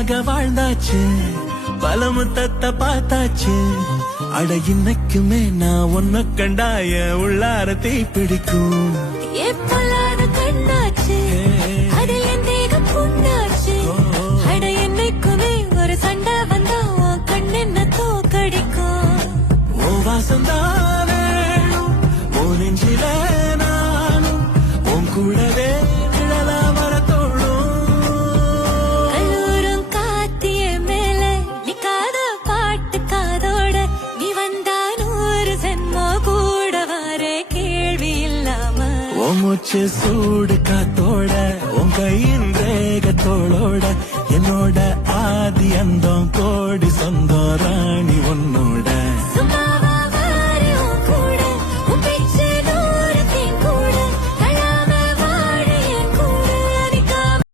ஒன்னாக வாழ்ந்தாச்சு பல முத்தத்தை பார்த்தாச்சு அட இன்னைக்குமே நான் ஒன்ன கண்டாய உள்ளார தீ பிடிக்கும் எப்பொல்லாத கண்ணாச்சு அதில் என் தேகம் புண்ணாச்சு அட என்னைக்குமே ஒரு சண்டை வந்தா உன் கண் என்ன தோக்கடிக்கும் ஓ வாசந்தான் வேணும் ஓ நெஞ்சில நானும் உன் கூடவே நிழலா வர தோணும் கல்லூரும் காத்திய மேல நிக்காத பாட்டு காதோட நீ வந்தா 100 ஜென்மோ கூட வர கேள்வி இல்லாம உன் மூச்சு சூடு காத்தோட உன் கையின் ரேகத்தோளோட என்னோட ஆதி அந்தம் கோடி சொந்தம் ராணி உன்னோட